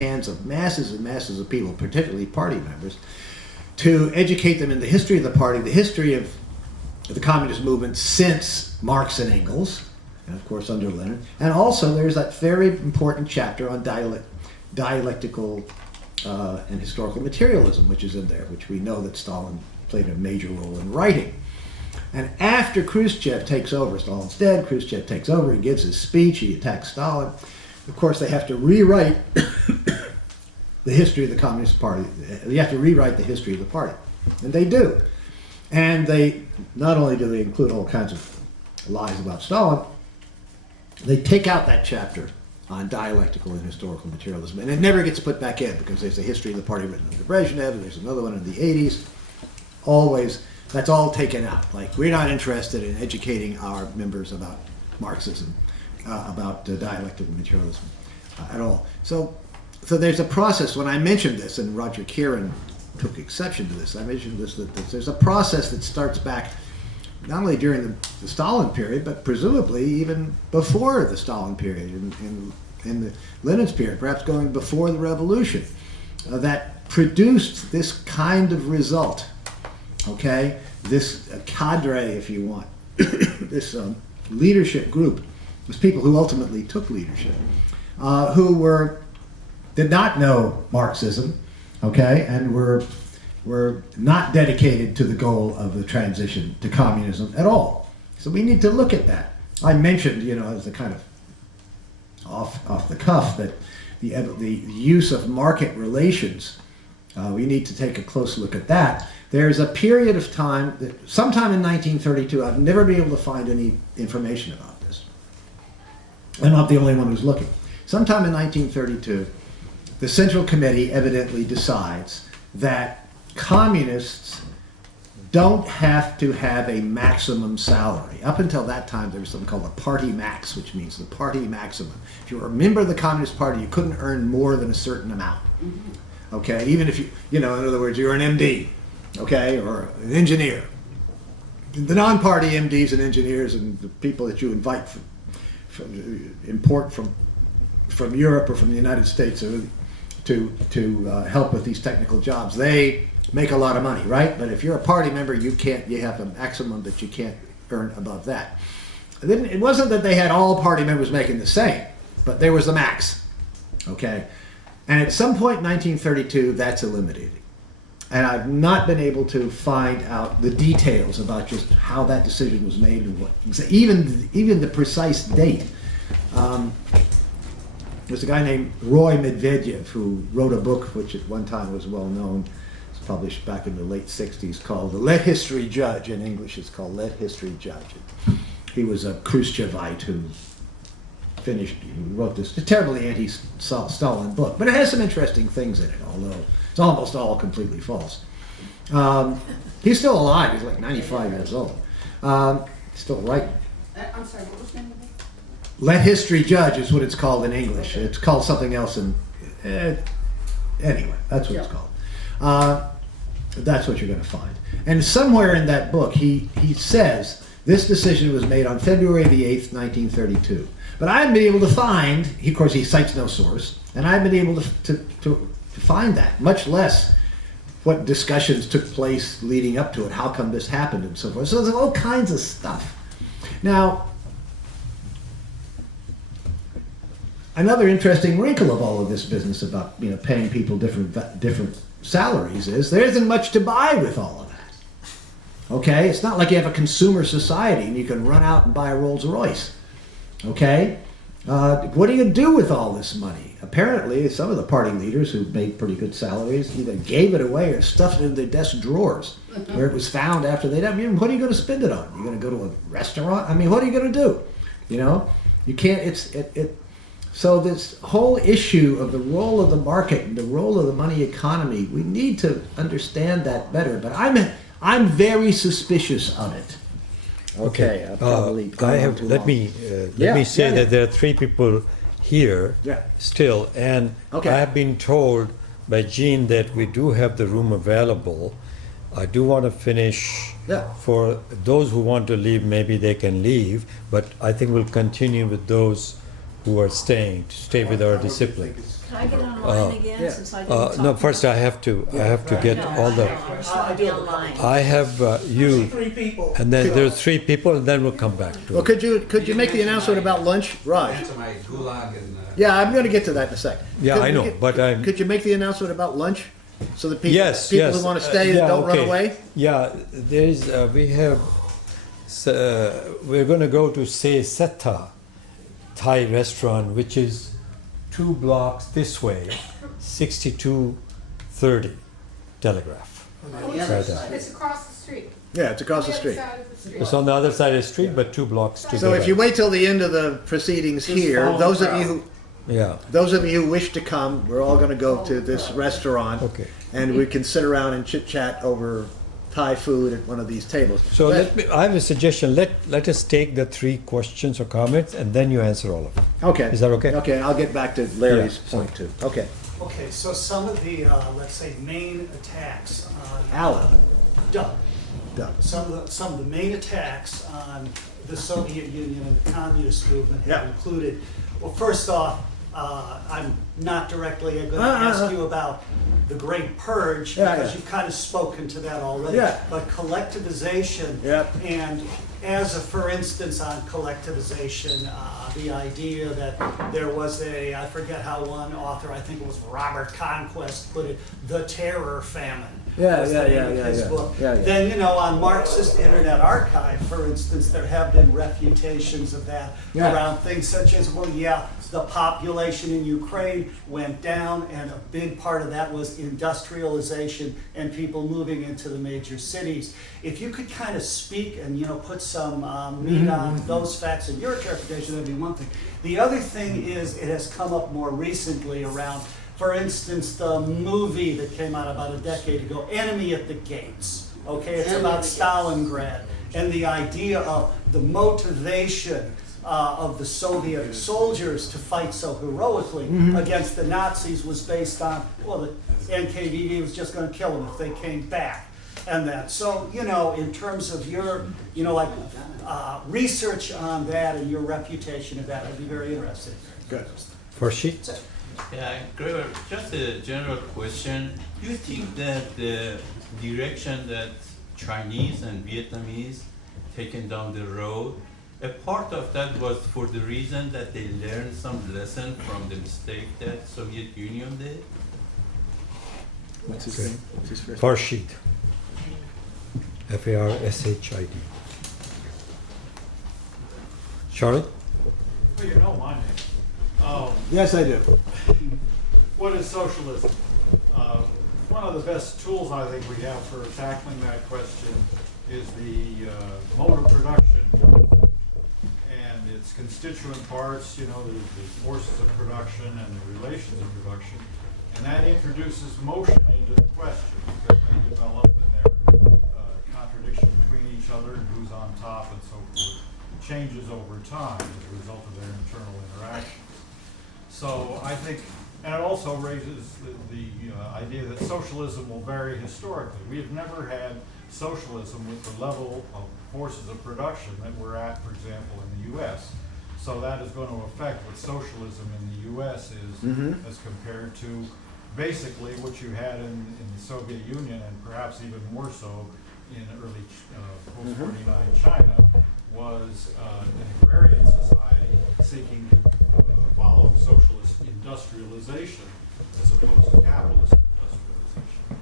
hands of masses and masses of people, particularly party members, to educate them in the history of the party, the history of the communist movement since Marx and Engels, and of course under Lenin. And also there's that very important chapter on dialectical and historical materialism, which is in there, which we know that Stalin played a major role in writing. And after Khrushchev takes over, Stalin's dead, Khrushchev takes over, he gives his speech, he attacks Stalin. Of course, they have to rewrite the history of the Communist Party. You have to rewrite the history of the party. And they do. And they, not only do they include all kinds of lies about Stalin, they take out that chapter on dialectical and historical materialism. And it never gets put back in because there's a history of the party written under Brezhnev, and there's another one in the 80s. Always, that's all taken out. Like, we're not interested in educating our members about Marxism, about dialectical materialism at all. So there's a process. When I mentioned this, and Roger Kieran took exception to this, I mentioned this, that there's a process that starts back not only during the Stalin period, but presumably even before the Stalin period, in the Lenin's period, perhaps going before the revolution, that produced this kind of result, okay? This cadre, if you want, this leadership group, these people who ultimately took leadership, who did not know Marxism, okay, and were not dedicated to the goal of the transition to communism at all. So we need to look at that. I mentioned, you know, as a kind of off the cuff, that the use of market relations, we need to take a close look at that. There's a period of time, sometime in 1932, I've never been able to find any information about this. I'm not the only one who's looking. Sometime in 1932, the Central Committee evidently decides that communists don't have to have a maximum salary. Up until that time, there was something called a party max, which means the party maximum. If you were a member of the Communist Party, you couldn't earn more than a certain amount. Okay, even if you know, in other words, you're an MD, okay, or an engineer. The non-party MDs and engineers and the people that you invite import from Europe or from the United States to help with these technical jobs, they make a lot of money, right? But if you're a party member, you have a maximum that you can't earn above that. And then it wasn't that they had all party members making the same, but there was the max, okay? And at some point in 1932, that's eliminated. And I've not been able to find out the details about just how that decision was made and what, even the precise date. There's a guy named Roy Medvedev who wrote a book which at one time was well known. It's published back in the late 60s called Let History Judge. In English it's called Let History Judge. He was a Khrushchevite who wrote this terribly anti-Stalin book. But it has some interesting things in it, although it's almost all completely false. He's still alive. He's like 95 years old. Still writing. I'm sorry, what was the name of it? Let History Judge is what it's called in English. It's called something else in... anyway, that's what it's called. That's what you're going to find. And somewhere in that book, he says, this decision was made on February the 8th, 1932. But I haven't been able to find, of course he cites no source, and I haven't been able to find that, much less what discussions took place leading up to it, how come this happened and so forth. So there's all kinds of stuff. Now, another interesting wrinkle of all of this business about, you know, paying people different salaries is there isn't much to buy with all of that. Okay? It's not like you have a consumer society and you can run out and buy a Rolls Royce. Okay? What are you going to do with all this money? Apparently, some of the party leaders who made pretty good salaries either gave it away or stuffed it in their desk drawers where it was found after they'd done. I mean, what are you going to spend it on? You're going to go to a restaurant? I mean, what are you going to do? You know? You can't, so this whole issue of the role of the market and the role of the money economy, we need to understand that better. But I'm very suspicious of it. Okay, let me say that there are three people here still, and I have been told by Jean that we do have the room available. I do want to finish. For those who want to leave, maybe they can leave, but I think we'll continue with those who are staying to stay with our discipline. Can I get online again since I didn't talk No, to first them? I have to get all the. I just want to be online. I have you, Three people. and then there's 3 people, and then we'll come back to Well, it. could you make the announcement about lunch, Raj? To my gulag and. Yeah, I'm going to get to that in a second. Yeah, Could I we know, get- but I'm. Could you make the announcement about lunch, so that people Yes, people yes. who want to stay Yeah, don't run okay. away? Yeah, there's we have. We're going to go to Seta Thai restaurant, which is 2 blocks this way, 6230 Telegraph. It's across the street. Yeah, it's across the street. Side of the street. It's on the other side of the street, but 2 blocks to So the if you right. wait till the end of the proceedings here, follow those the of you crowd. who Yeah. those of you who wish to come, we're all going to go to this restaurant, Okay. and we can sit around and chit chat over Thai food at one of these tables. So But- I have a suggestion. Let us take the 3 questions or comments, and then you answer all of them. Okay. Is that okay? Okay, I'll get back to Larry's Yeah. point too. Okay. Okay, so some of the, let's say, main attacks on. Alan. Doug. Doug. Some of the main attacks on the Soviet Union and the communist movement have Yeah. included, well, first off, I'm not directly going to ask you about the Great Purge, Yeah, because yeah. you've kind of spoken to that already. Yeah. But collectivization, Yep. and as a for instance on collectivization, the idea that there was I forget how one author, I think it was Robert Conquest, put it, the terror famine. Yeah, was yeah, the name yeah, of yeah, his yeah. book. Yeah, yeah. Then, on Marxist Internet Archive, for instance, there have been refutations of that Yeah. around things such as, well, yeah, the population in Ukraine went down, and a big part of that was industrialization and people moving into the major cities. If you could kind of speak and, put some meat on those facts in your interpretation, that'd be one thing. The other thing is, it has come up more recently around, for instance, the movie that came out about a decade ago, Enemy at the Gates. Okay, it's about Stalingrad, and the idea of the motivation of the Soviet soldiers to fight so heroically against the Nazis was based on, well, the NKVD was just going to kill them if they came back. And that, so, in terms of your, research on that and your reputation of that, I'd be very interested. Good. First sheet? Yeah, Gregor, just a general question. Do you think that the direction that Chinese and Vietnamese taken down the road, a part of that was for the reason that they learned some lesson from the mistake that Soviet Union did? What's his name? What's his first? Farshid. Farshid. Charlie? Well, you know my name. Yes, I do. What is socialism? One of the best tools I think we have for tackling that question is the mode of production and its constituent parts. There's the forces of production and the relations of production, and that introduces motion into the question because they develop and their contradiction between each other and who's on top and so forth changes over time as a result of their internal interaction. So I think, and it also raises the idea that socialism will vary historically. We have never had socialism with the level of forces of production that we're at, for example, in the U.S. So that is going to affect what socialism in the U.S. is as compared to basically what you had in the Soviet Union, and perhaps even more so in early post-49 China, was an agrarian society seeking to follow socialist industrialization as opposed to capitalist industrialization.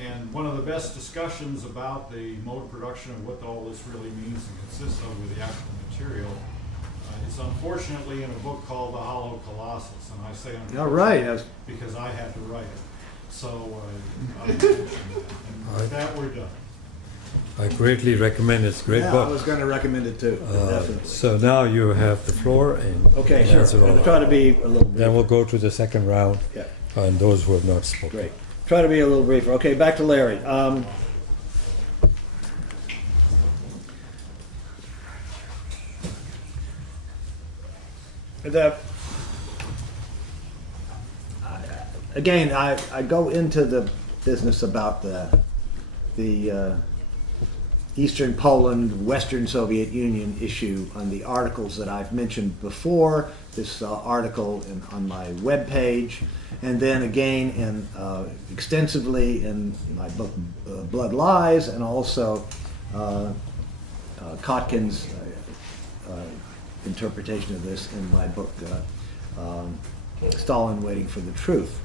And one of the best discussions about the mode of production and what all this really means and consists of with the actual material is unfortunately in a book called The Hollow Colossus. And I say unfortunately All right. because I had to write it. So I'll mention that. And with that, we're done. I greatly recommend it. It's a great Yeah, I book. was going to recommend it too. Definitely. So now you have the floor and Okay, and sure. answer all I'll of try it. to be a little Then brief. we'll go to the second round Yeah, and those who have not spoken. great. Try to be a little briefer. Okay, back to Larry. Again, I go into the business about the Eastern Poland, Western Soviet Union issue on the articles that I've mentioned before, this article on my webpage, and then again extensively in my book Blood Lies, and also Kotkin's interpretation of this in my book Stalin Waiting for the Truth.